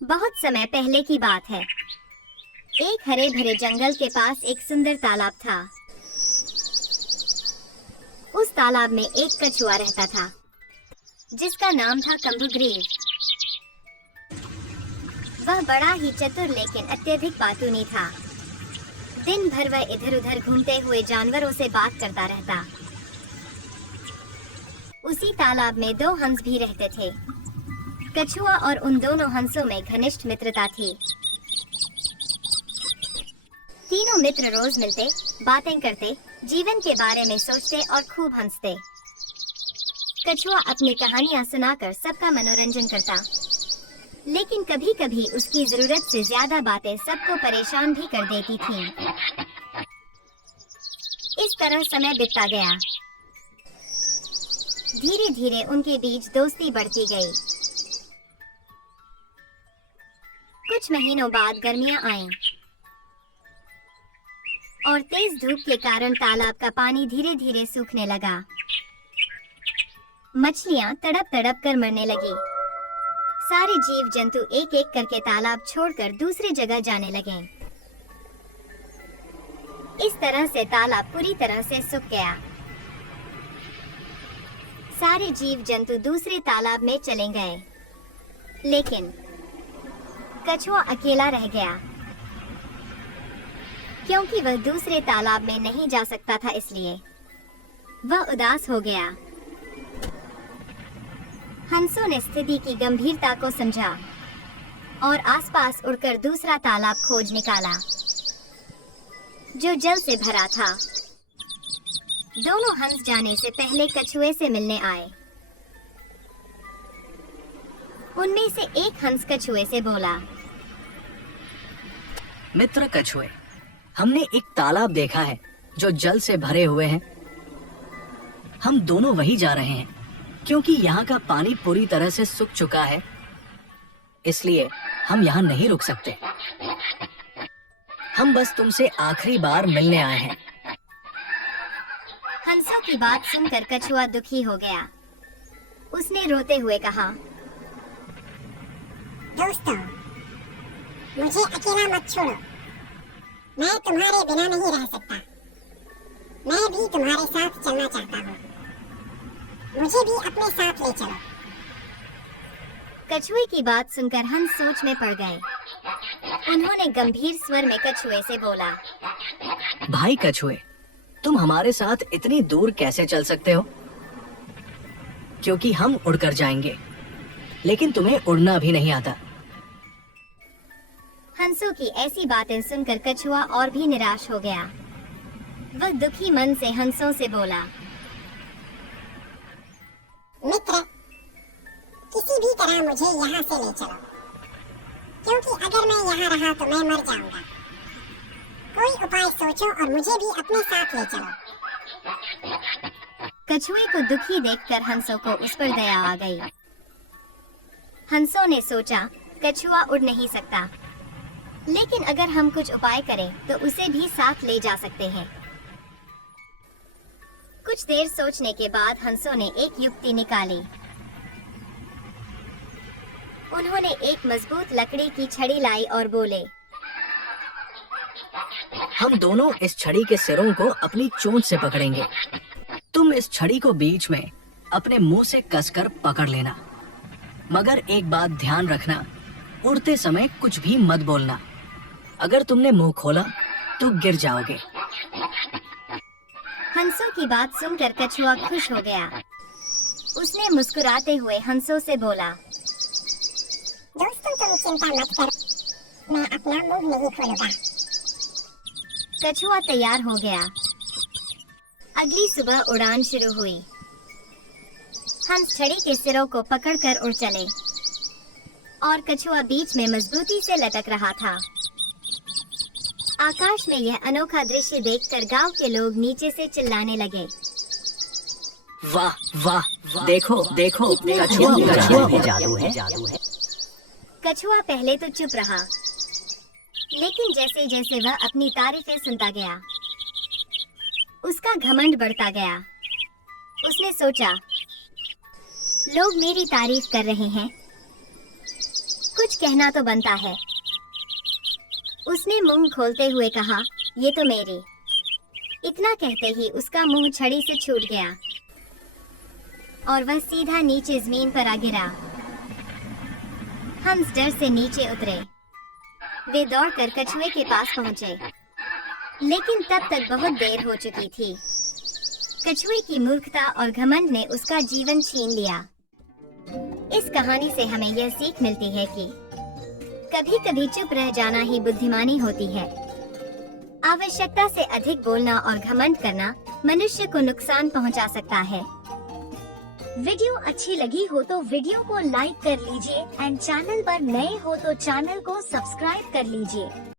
बहुत समय पहले की बात है। एक हरे भरे जंगल के पास एक सुंदर तालाब था। उस तालाब में एक कछुआ रहता था जिसका नाम था कम्बुग्रीव। वह बड़ा ही चतुर लेकिन अत्यधिक बातूनी था। दिन भर वह इधर उधर घूमते हुए जानवरों से बात करता रहता। उसी तालाब में दो हंस भी रहते थे। कछुआ और उन दोनों हंसों में घनिष्ठ मित्रता थी। तीनों मित्र रोज मिलते, बातें करते, जीवन के बारे में सोचते और खूब हंसते। कछुआ अपनी कहानियां सुनाकर सबका मनोरंजन करता, लेकिन कभी कभी उसकी जरूरत से ज्यादा बातें सबको परेशान भी कर देती थीं। इस तरह समय बीतता गया। धीरे धीरे उनके बीच दोस्ती बढ़ती गई। कुछ महीनों बाद गर्मियां आईं और तेज धूप के कारण तालाब का पानी धीरे धीरे सूखने लगा। मछलियां तड़प तड़प कर मरने लगी। सारे जीव जंतु एक एक करके तालाब छोड़कर दूसरी जगह जाने लगे। इस तरह से तालाब पूरी तरह से सूख गया। सारे जीव जंतु दूसरे तालाब में चले गए, लेकिन कछुआ अकेला रह गया क्योंकि वह दूसरे तालाब में नहीं जा सकता था। इसलिए वह उदास हो गया। हंसों ने स्थिति की गंभीरता को समझा और आसपास उड़कर दूसरा तालाब खोज निकाला जो जल से भरा था। दोनों हंस जाने से पहले कछुए से मिलने आए। उनमें से एक हंस कछुए से बोला, मित्र कछुए, हमने एक तालाब देखा है जो जल से भरे हुए हैं। हम दोनों वही जा रहे हैं क्योंकि यहाँ का पानी पूरी तरह से सूख चुका है, इसलिए हम यहाँ नहीं रुक सकते। हम बस तुमसे आखिरी बार मिलने आए हैं। हंसों की बात सुनकर कछुआ दुखी हो गया। उसने रोते हुए कहा, दोस्तों, मुझे अकेला मत छोड़ो। मैं तुम्हारे बिना नहीं रह सकता। मैं भी तुम्हारे साथ चलना चाहता हूँ। मुझे भी अपने साथ ले चलो। कछुए की बात सुनकर हंस सोच में पड़ गए। उन्होंने गंभीर स्वर में कछुए से बोला, भाई कछुए, तुम हमारे साथ इतनी दूर कैसे चल सकते हो? क्योंकि हम उड़कर जाएंगे, लेकिन तुम्हें उड़ना भी नहीं आता। हंसों की ऐसी बातें सुनकर कछुआ और भी निराश हो गया। वह दुखी मन से हंसों से बोला, मित्र, किसी भी तरह मुझे यहाँ से ले चलो, क्योंकि अगर मैं यहाँ रहा तो मैं मर जाऊंगा। कोई उपाय सोचो और मुझे भी अपने साथ ले चलो। कछुए को दुखी देखकर हंसों को उस पर दया आ गई। हंसों ने सोचा, कछुआ उड़ नहीं सकता, लेकिन अगर हम कुछ उपाय करें तो उसे भी साथ ले जा सकते हैं। कुछ देर सोचने के बाद हंसों ने एक युक्ति निकाली। उन्होंने एक मजबूत लकड़ी की छड़ी लाई और बोले, हम दोनों इस छड़ी के सिरों को अपनी चोंच से पकड़ेंगे। तुम इस छड़ी को बीच में अपने मुंह से कसकर पकड़ लेना, मगर एक बात ध्यान रखना, उड़ते समय कुछ भी मत बोलना। अगर तुमने मुंह खोला तो गिर जाओगे। हंसों की बात सुनकर कछुआ खुश हो गया। उसने मुस्कुराते हुए हंसों से बोला, दोस्तों, तुम चिंता मत करो, मैं अपना मुंह नहीं खोलूंगा। कछुआ तैयार हो गया। अगली सुबह उड़ान शुरू हुई। हंस छड़ी के सिरों को पकड़कर उड़ चले और कछुआ बीच में मजबूती से लटक रहा था। आकाश में यह अनोखा दृश्य देखकर गांव के लोग नीचे से चिल्लाने लगे, वाह वाह, देखो देखो, कछुआ में जादू है। कछुआ पहले तो चुप रहा, लेकिन जैसे जैसे वह अपनी तारीफें सुनता गया, उसका घमंड बढ़ता गया। उसने सोचा, लोग मेरी तारीफ कर रहे हैं, कुछ कहना तो बनता है। उसने मुंह खोलते हुए कहा, ये तो मेरी। इतना कहते ही उसका मुंह छड़ी से छूट गया और वह सीधा नीचे जमीन पर आ गिरा। हंस डर से नीचे उतरे। वे दौड़कर कछुए के पास पहुंचे, लेकिन तब तक बहुत देर हो चुकी थी। कछुए की मूर्खता और घमंड ने उसका जीवन छीन लिया। इस कहानी से हमें यह सीख मिलती है कि कभी कभी चुप रह जाना ही बुद्धिमानी होती है। आवश्यकता से अधिक बोलना और घमंड करना मनुष्य को नुकसान पहुंचा सकता है। वीडियो अच्छी लगी हो तो वीडियो को लाइक कर लीजिए एंड चैनल पर नए हो तो चैनल को सब्सक्राइब कर लीजिए।